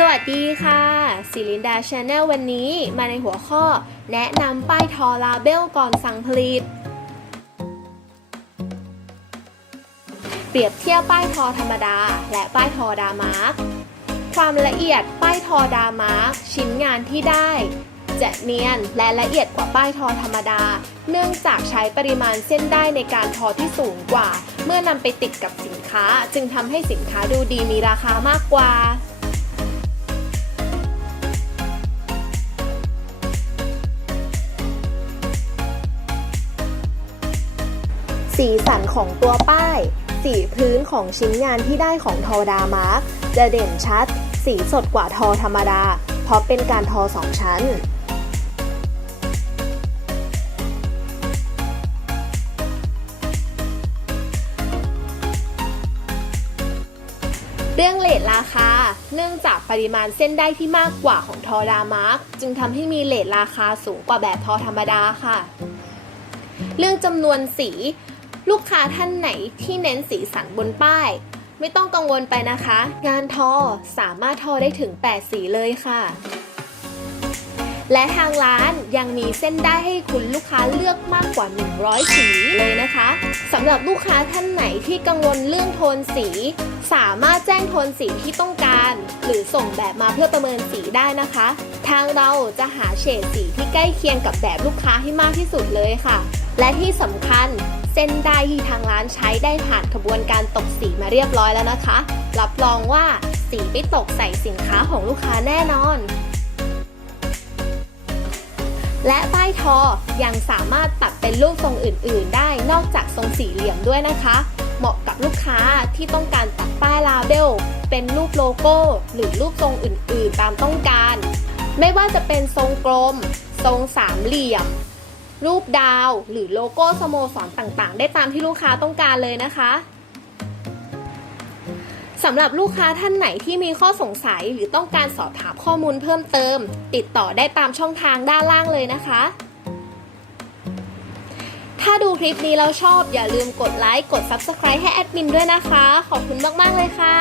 สวัสดีค่ะสิลินดาชาแนลวันนี้มาในหัวข้อ แนะนำป้ายทอลาเบลก่อนสั่งผลิต เปรียบเทียบป้ายทอธรรมดา และป้ายทอดามาร์กความละเอียดป้ายทอดามาร์กชิ้นงานที่ได้ จะเนียนและละเอียดกว่าป้ายทอธรรมดา เนื่องจากใช้ปริมาณเส้นได้ในการทอที่สูงกว่า เมื่อนำไปติดกับสินค้า จึงทำให้สินค้าดูดีมีราคามากกว่า สีสันของตัวป้าย สีพื้นของชิ้นงานที่ได้ของทอดามาร์กจะเด่นชัด สีสดกว่าทอธรรมดา เพราะเป็นการทอสองชั้นเรื่องเลทราคา เนื่องจากปริมาณเส้นได้ที่มากกว่าของทอดามาร์กจึงทำให้มีเลทราคาสูงกว่าแบบทอธรรมดาค่ะ เรื่องจำนวนสี ลูกค้าท่านไหนที่เน้นสีสันบนป้าย ไม่ต้องกังวลไปนะคะ งานทอสามารถทอได้ถึง 8 สีเลยค่ะ และทางร้านยังมีเส้นได้ให้คุณลูกค้าเลือกมากกว่า 100 สีเลยนะคะสำหรับลูกค้าท่านไหนที่กังวลเรื่องโทนสี สามารถแจ้งโทนสีที่ต้องการ หรือส่งแบบมาเพื่อประเมินสีได้นะคะ ทางเราจะหาเฉดสีที่ใกล้เคียงกับแบบลูกค้าให้มากที่สุดเลยค่ะ และที่สำคัญเส้นได้ที่ทางร้านใช้ได้ผ่านกระบวนการตกสีมาเรียบร้อยแล้วนะคะ รับรองว่าสีไม่ตกใส่สินค้าของลูกค้าแน่นอน และป้ายทอยังสามารถตัดเป็นรูปทรงอื่น ๆ ได้นอกจากทรงสี่เหลี่ยมด้วยนะคะ เหมาะกับลูกค้าที่ต้องการตัดป้ายลาเบลเป็นรูปโลโก้ หรือรูปทรงอื่น ๆ ตามต้องการ ไม่ว่าจะเป็นทรงกลม ทรงสามเหลี่ยม รูปดาวหรือโลโก้สโมสรต่างๆ ได้ตามที่ลูกค้าต้องการเลยนะคะสำหรับลูกค้าท่านไหนที่มีข้อสงสัยหรือต้องการสอบถามข้อมูลเพิ่มเติม ติดต่อได้ตามช่องทางด้านล่างเลยนะคะ ถ้าดูคลิปนี้แล้วชอบอย่าลืมกดไลค์กด Subscribe ให้แอดมินด้วยนะคะ ขอบคุณมาก ๆ เลยค่ะ